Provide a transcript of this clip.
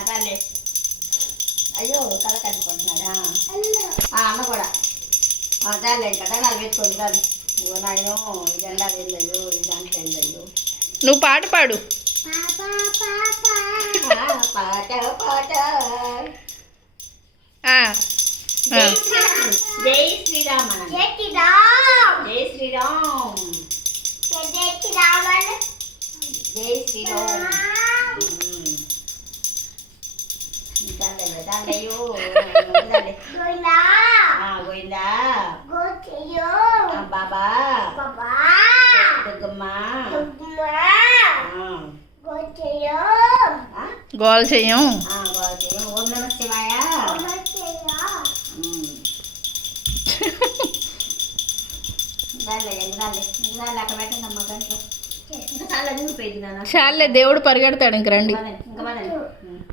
చాలే. అయ్యో కళ కట్టుకుంటున్నాడా అన్న కూడా చాలే ఇంకా దండాలు పెట్టుకోండి కాదు. ఓ నాయనో ఈ దండాలు వెళ్ళయ్యో ఈ దాంట్లో వెళ్ళయ్యో. నువ్వు పాట పాడు. పాట పాట ఆ, జై శ్రీరామ్ జై శ్రీరామ్ జై శ్రీరామ్ జై శ్రీరామ్. దాండయ్యో గోయిందా బాబా దుర్గమ్మ గోల్ చెయ్యం. ఓం నమ శివాయ. అక్కడ పెట్టండి అమ్మ గంటలో ఇంకా చాలా ఊరిపోయింది నాన్న. చాలే దేవుడు పరిగెడతాడు ఇంక రండి. ఇంకా